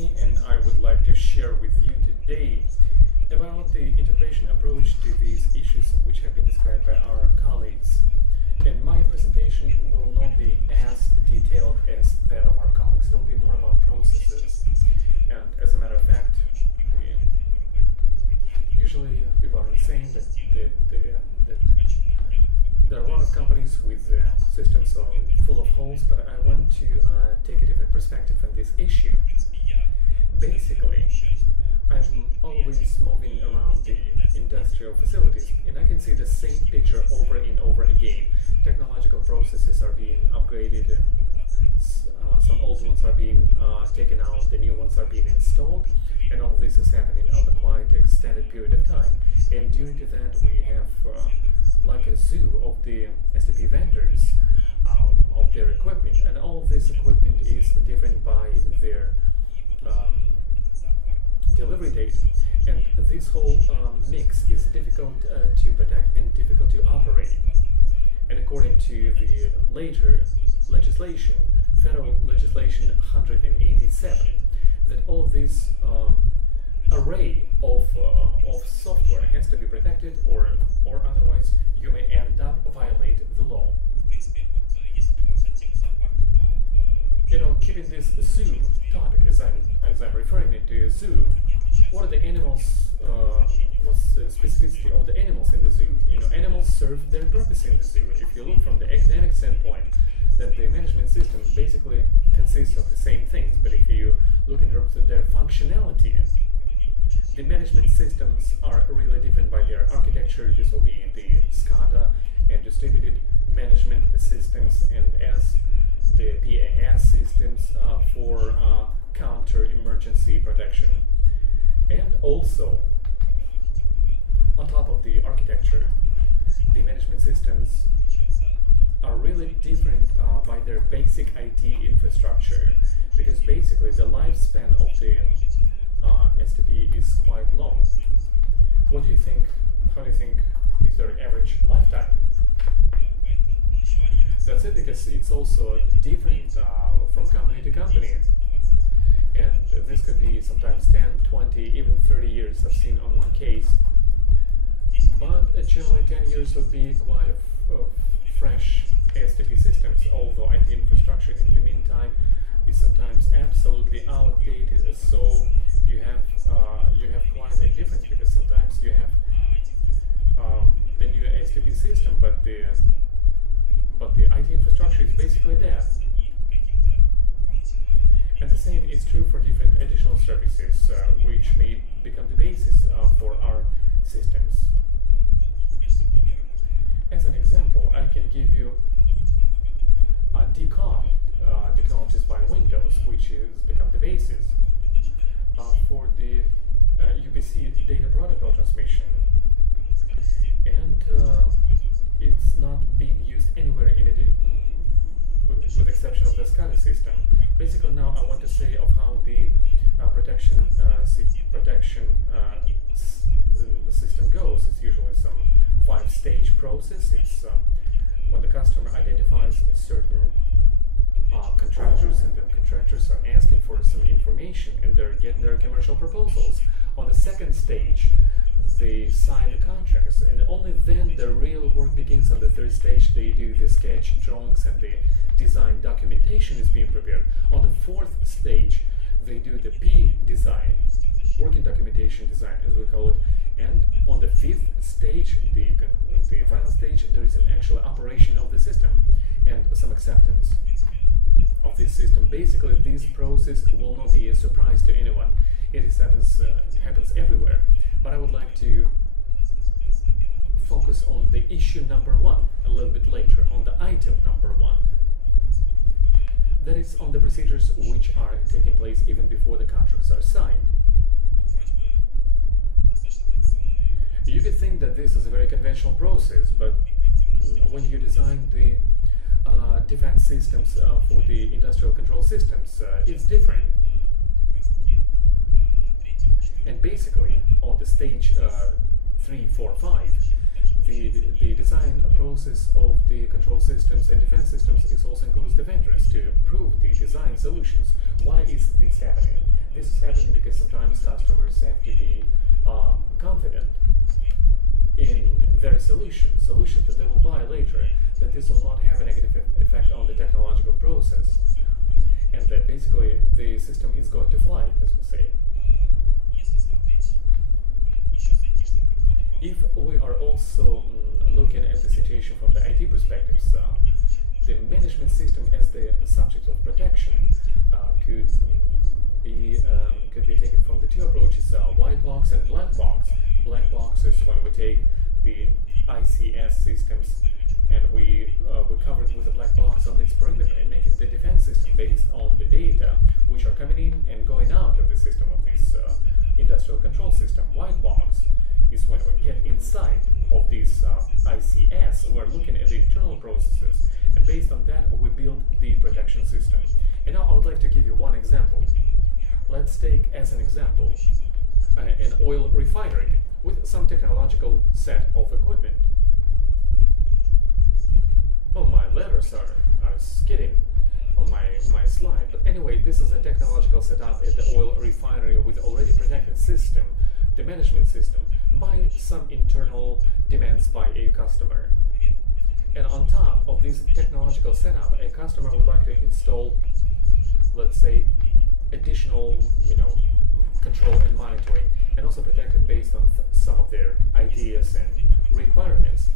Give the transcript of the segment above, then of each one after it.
Kaspersky, and I would like to share with you today about the integration approach to these issues which have been described by our colleagues. And my presentation will not be as detailed as that of our colleagues, it will be more about processes. And as a matter of fact, usually people are saying that there are a lot of companies with systems full of holes, but I want to take a different perspective on this issue. Basically, I'm always moving around the industrial facilities, and I can see the same picture over and over again. Technological processes are being upgraded, some old ones are being taken out, the new ones are being installed, and all this is happening on a quite extended period of time. And due to that, we have like a zoo of the STP vendors, of their equipment, and all this equipment is different by their delivery date, and this whole mix is difficult to protect and difficult to operate. And according to the later legislation, federal legislation 187, that all this array of software has to be protected, or otherwise you may end up violate the law. You know, keeping this zoo topic, as I'm referring it to a zoo, what are the animals? What's the specificity of the animals in the zoo? You know, animals serve their purpose in the zoo. If you look from the academic standpoint, then the management system basically consists of the same things. But if you look in terms of their functionality, the management systems are really different by their architecture. This will be the SCADA and distributed management systems, and as the PAS systems for counter-emergency protection. And also, on top of the architecture, the management systems are really different by their basic IT infrastructure, because basically the lifespan of the STP is quite long. What do you think? How do you think is their average lifetime? That's it, because it's also different from company to company. And this could be sometimes 10, 20, even 30 years I've seen on one case. But generally 10 years would be quite a fresh STP systems, although IT infrastructure in the meantime is sometimes absolutely outdated. So you have quite a difference, because sometimes you have the new STP system, but the IT infrastructure is basically dead. And the same is true for different additional services, which may become the basis for our systems. As an example, I can give you DCOM, Technologies by Windows, which has become the basis for the UPC data protocol transmission. And it's not being used anywhere in it, with the exception of the SCADA system. Basically, now I want to say of how the protection system goes. It's usually some 5-stage process. It's when the customer identifies certain contractors, and the contractors are asking for some information, and they're getting their commercial proposals. On the second stage, they sign the contracts, and only then the real work begins. On the third stage, they do the sketch drawings, and the design documentation is being prepared. On the fourth stage, they do the P-design, working documentation design, as we call it. And on the fifth stage, the final stage, there is an actual operation of the system and some acceptance of this system. Basically, this process will not be a surprise to anyone. It happens everywhere. But I would like to focus on the issue number one a little bit later, on the item number one. That is on the procedures which are taking place even before the contracts are signed. You could think that this is a very conventional process, but when you design the defense systems for the industrial control systems, it's different. And basically, on the stage 3, 4, 5, the design process of the control systems and defense systems is also includes the vendors to prove the design solutions. Why is this happening? This is happening because sometimes customers have to be confident in their solutions that they will buy later, that this will not have a negative effect on the technological process, and that basically the system is going to fly, as we say. If we are also looking at the situation from the IT perspectives, the management system as the subject of protection could be taken from the two approaches: white box and black box. Black box is when we take the ICS systems and we cover it with a black box on its perimeter and making the defense system based on the data which are coming in and going out of the system of this industrial control system. White box is when we get inside of this ICS, we're looking at the internal processes, and based on that we build the protection system. And now I would like to give you one example. Let's take as an example an oil refinery with some technological set of equipment. Oh, my letters are skidding on my slide, but anyway, this is a technological setup at the oil refinery with already protected system, the management system, by some internal demands by a customer. And on top of this technological setup, a customer would like to install, let's say, additional, control and monitoring, and also protected based on some of their ideas and requirements.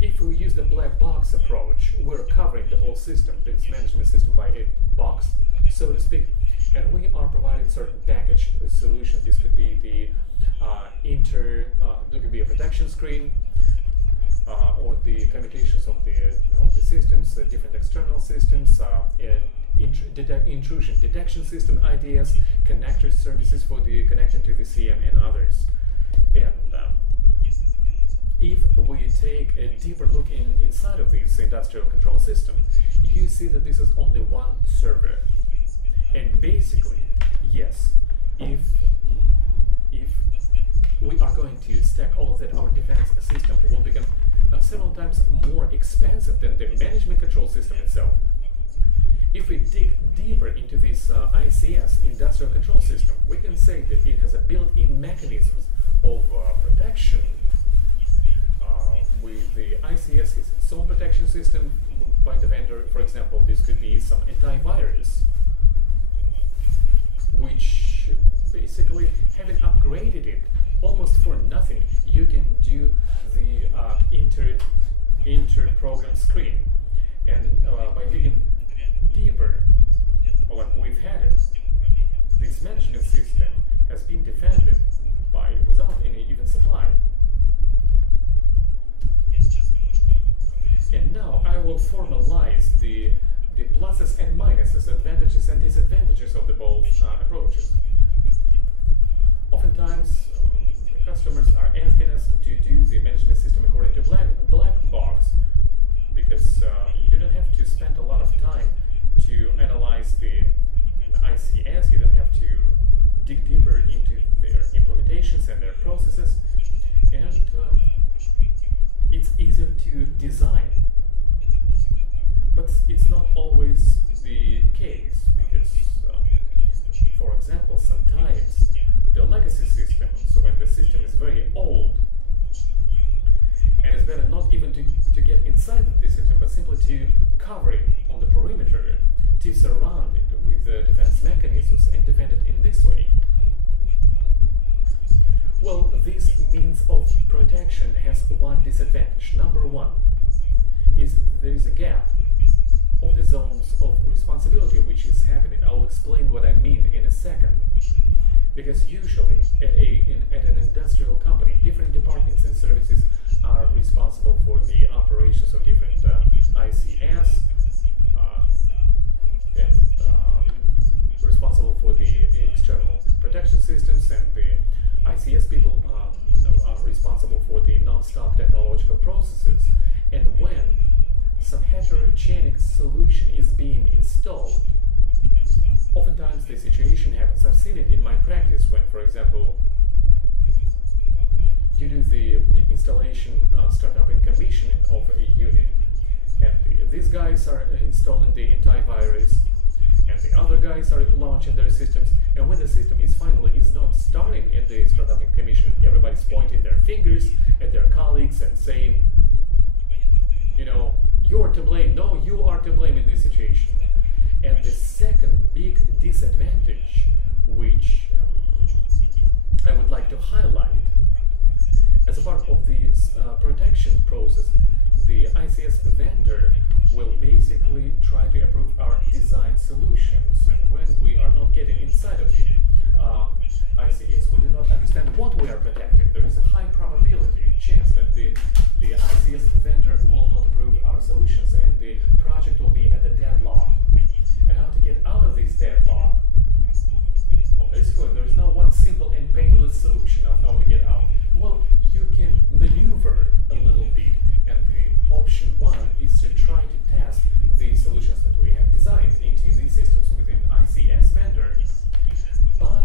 If we use the black box approach, we're covering the whole system, this management system, by a box, so to speak, and we are providing certain packaged solutions. This could be the there could be a protection screen, or the commutations of the systems, different external systems, intrusion detection system ideas, connector services for the connection to the CM and others. And if we take a deeper look inside of this industrial control system, you see that this is only one server. And basically, yes, if we are going to stack all of that, our defense system will become several times more expensive than the management control system itself. If we dig deeper into this ICS, industrial control system, we can say that it has a built-in mechanisms of protection. With the ICS is its own protection system by the vendor. For example, this could be some antivirus, which basically, having upgraded it almost for nothing, you can do the inter-program screen. And by digging deeper, like we've had it, this management system has been defended without any even supply. And now I will formalize the pluses and minuses, advantages and disadvantages of the both approaches. Oftentimes, customers are asking us to do the management system according to black box, because you don't have to spend a lot of time to analyze the ICS, you don't have to dig deeper into their implementations and their processes, and it's easier to design. But it's not always the case, because, for example, sometimes the legacy system, so when the system is very old, and it's better not even to get inside the system, but simply to cover it on the perimeter, to surround it with defense mechanisms and defend it in this way. Well, this means of protection has one disadvantage. Number one is there is a gap of the zones of responsibility which is happening. I will explain what I mean in a second. Because usually at an industrial company, different departments and services are responsible for the operations of different ICS, and responsible for the external protection systems, and the ICS people are responsible for the non-stop technological processes. And when some heterogeneous solution is being installed, oftentimes the situation happens. I've seen it in my practice when, for example, you do the installation, startup and commissioning of a unit, and these guys are installing the antivirus, and the other guys are launching watching their systems, and when the system is finally not starting at the startup commission, everybody's pointing their fingers at their colleagues and saying, you know, you're to blame. No, you are to blame in this situation. And the second big disadvantage, which I would like to highlight, as a part of the protection process, the ICS vendor will basically try to approve our design solutions. And when we are not getting inside of the ICS, we do not understand what we are protecting. There is a high probability and chance that the ICS vendor will not approve our solutions and the project will be at the deadlock. And how to get out of this deadlock? Well, basically, there is no one simple and painless solution of how to get out. Well, you can maneuver a little bit, and the option one is to try to test the solutions that we have designed into these systems within ICS vendor. But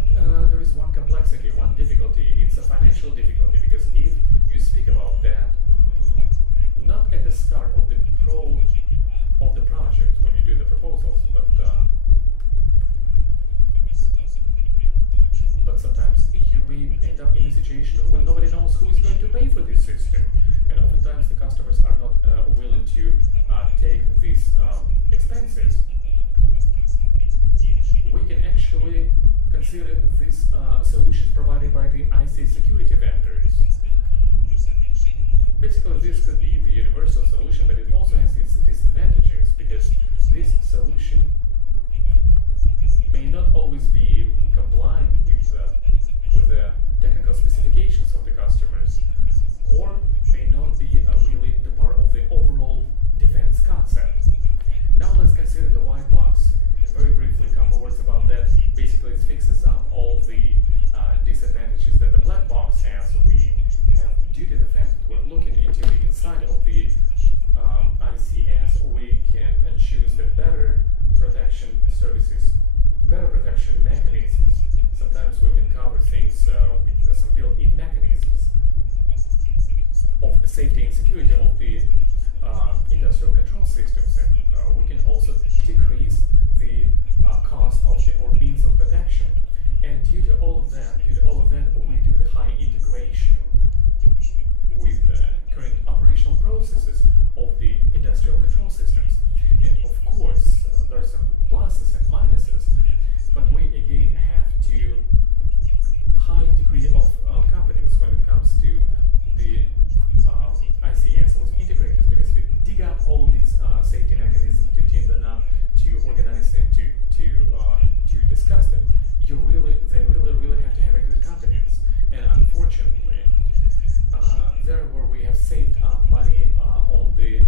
there is one complexity, one difficulty. It's a financial difficulty, because if you speak about that, not at the start of the project when you do the proposals, but sometimes you may end up in a situation when nobody knows who is going to pay for this system, and oftentimes the customers are not willing to take these expenses. We can actually consider these solutions provided by the IC security vendors. Basically, this could be the universal solution, but it also has its disadvantages, because this solution may not always be compliant with the technical specifications of the customers, or may not be really the part of the overall defense concept. Now let's consider the white box. Very briefly, a couple words about that. Basically, it fixes up all the disadvantages that the black box has. We have, due to the fact that we're looking into the inside of the ICS, we can choose the better protection services, better protection mechanisms. Sometimes we can cover things with some built-in mechanisms of safety and security of the industrial control systems, and we can also decrease the cost of the or means of protection. And due to all of that, we do the high integration with current operational processes of the industrial control systems. And of course, there are some pluses and minuses, but we again have to high degree of competence when it comes to the ICS with integrators, because if you dig up all these safety mechanisms, to team them up, to organize them, to discuss them, they really have to have a good competence. And unfortunately, there where we have saved up money on the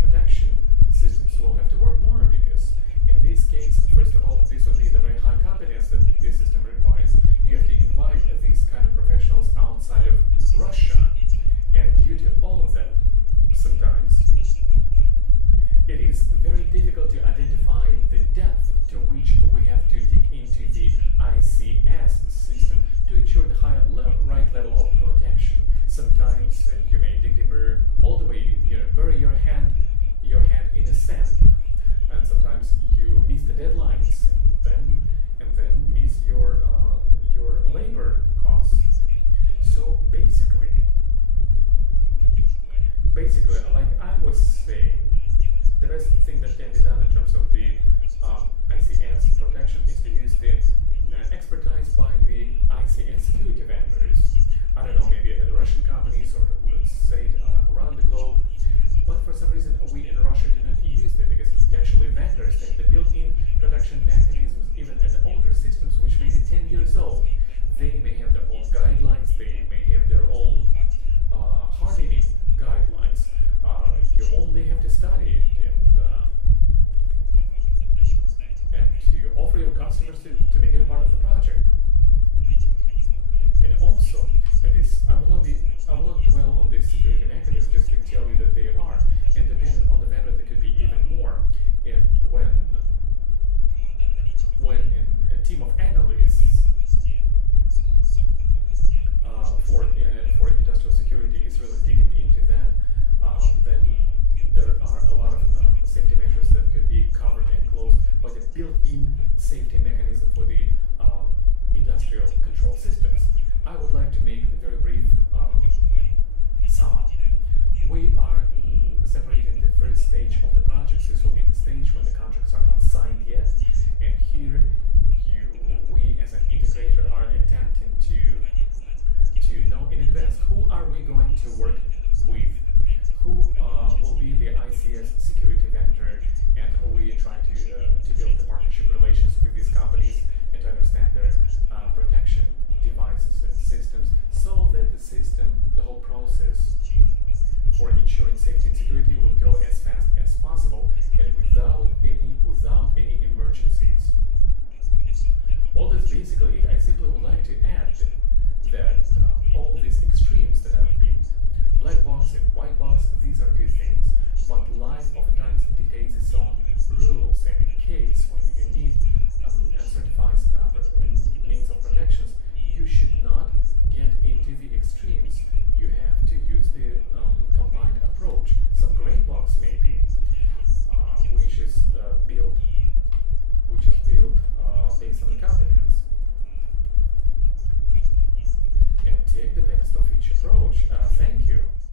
protection systems, we'll have to work more, because in this case, first of all, this would be the very high competence that this system requires. You have to invite these kind of professionals outside of Russia, and due to all of that, sometimes it is very difficult to identify the depth to which we have to dig into the ICS system to ensure the right level of protection. Sometimes you may dig deeper all the way, bury your hand in the sand, and sometimes you miss the deadlines, and then miss your labor costs. So basically, like I was saying, the best thing that can be done in terms of the ICS protection is to use the expertise by the ICS security vendors. I don't know, maybe the Russian companies, or let's say around the globe. But for some reason, we in Russia do not use it, because actually vendors have the built-in protection mechanisms, even at the older systems, which may be 10 years old. They may have their own guidelines, they may have their own hardening guidelines. You only have to study it and to offer your customers to make it a part of the project. And also, I will not dwell on this security mechanism, just to tell you that they are, and depending on the vendor, there could be even more. And when a team of analysts for industrial security is really digging into that, then there are a lot of safety measures that could be covered and closed by the built-in safety mechanism for the industrial control systems. I would like to make a very brief sum up. We